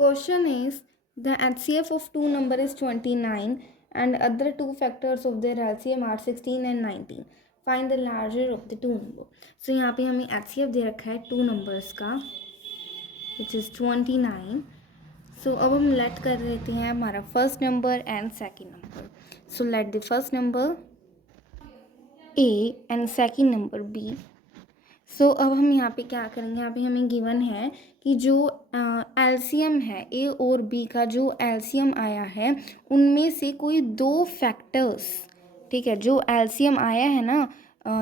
Question is the HCF of two number is 29 and other two factors of their LCM are 16 and 19. Find the larger of the two number. So यहाँ पे हमें HCF दे रखा है two numbers का which is 29. So अब हम let कर लेते हैं हमारा first number and second number. So let the first number A and second number B. सो अब हम यहाँ पे क्या करेंगे, यहाँ पे हमें गिवन है कि जो एलसीएम है ए और बी का, जो एलसीएम आया है उनमें से कोई दो फैक्टर्स, ठीक है, जो एलसीएम आया है ना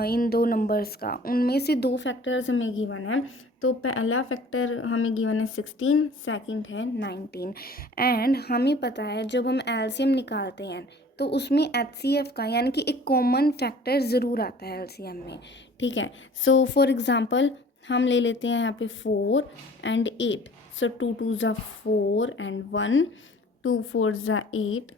इन दो नंबर्स का, उनमें से दो फैक्टर्स हमें गिवन है। तो पहला फैक्टर हमें गिवन है 16, सेकंड है 19। एंड हमें पता है जब हम एलसीएम निकालते हैं तो उसमें एचसीएफ का यानी कि एक कॉमन फैक्टर ज़रूर आता है एलसीएम में, ठीक है। सो फॉर एग्जांपल हम ले लेते हैं यहाँ पे 4 and 8। सो 2 2 ज़ा 4 and 1, 2 4 ज़ा 8।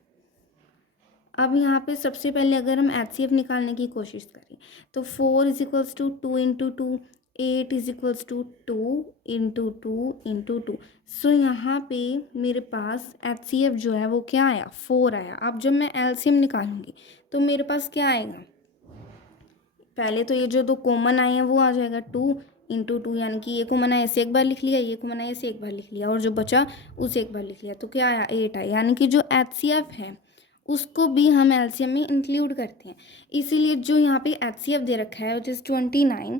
अब यहाँ पे सबसे पहले अगर हम एचसीएफ निकालने की कोशिश करें तो 4 is equals to 2 into 2, 8 is equals to 2 into 2 into 2। So यहाँ पे मेरे पास एचसीएफ जो है वो क्या आया, 4 आया। अब जब मैं एलसीएम निकालूंगी तो मेरे पास क्या आएगा, पहले तो ये जो दो कॉमन आए हैं वो आ जाएगा 2 इंटू 2, यानी कि ये कॉमन आया इसे एक बार लिख लिया, ये कॉमन आया इसे एक बार लिख लिया, और जो बचा उसे एक बार लिख लिया, तो क्या आया 8 आया। यानी कि जो एचसीएफ है उसको भी हम एलसीएम में इंक्लूड करते हैं। इसीलिए जो यहाँ पे एचसीएफ दे रखा है विच इज़ 29,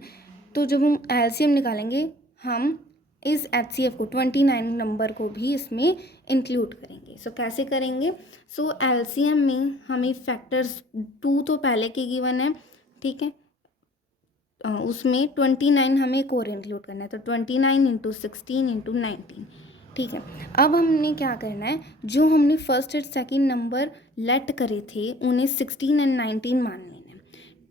तो जब हम एलसीएम निकालेंगे हम इस एचसीएफ को 29 नंबर को भी इसमें इंक्लूड करेंगे। सो कैसे करेंगे, सो एलसीएम में हमें फैक्टर्स 2 तो पहले के गिवन है, ठीक है, उसमें 29 हमें एक और इंक्लूड करना है, तो 29 इंटू 16 इंटू 19, ठीक है। अब हमने क्या करना है, जो हमने फर्स्ट और सेकंड नंबर लेट करे थे उन्हें 16 एंड 19 मान लेना है,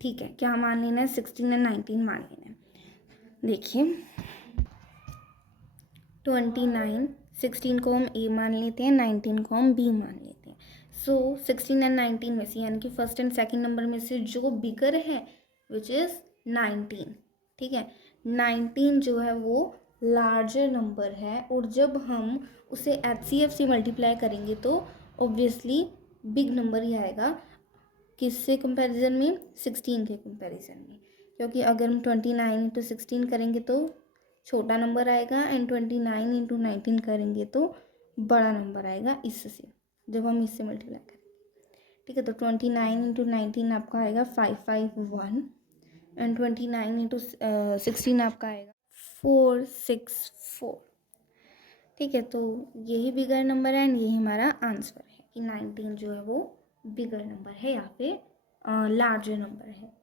ठीक है। क्या मान लेना है, 16 एंड 19 मान लेना है। देखिए 29, 16 को हम ए मान लेते हैं, 19 को हम बी मान लेते हैं। सो 16 एंड 19 में से यानी कि फर्स्ट एंड सेकंड नंबर में से जो बिगर है विच इज़ 19, ठीक है। 19 जो है वो लार्जर नंबर है, और जब हम उसे एचसीएफ से मल्टीप्लाई करेंगे तो ऑब्वियसली बिग नंबर ही आएगा। किससे कंपैरिजन में, 16 के कंपैरिजन में, क्योंकि अगर हम 29 इंटू 16 करेंगे तो छोटा नंबर आएगा एंड 29 इंटू 19 करेंगे तो बड़ा नंबर आएगा इससे, जब हम इससे मल्टीप्लाई करेंगे, ठीक है। तो 29 इंटू 19 आपका आएगा 551 एंड 29 इंटू 16 आपका आएगा 464, ठीक है। तो यही बिगर नंबर है एंड यही हमारा आंसर है कि 19 जो है वो बिगर नंबर है, यहाँ पे लार्जर नंबर है।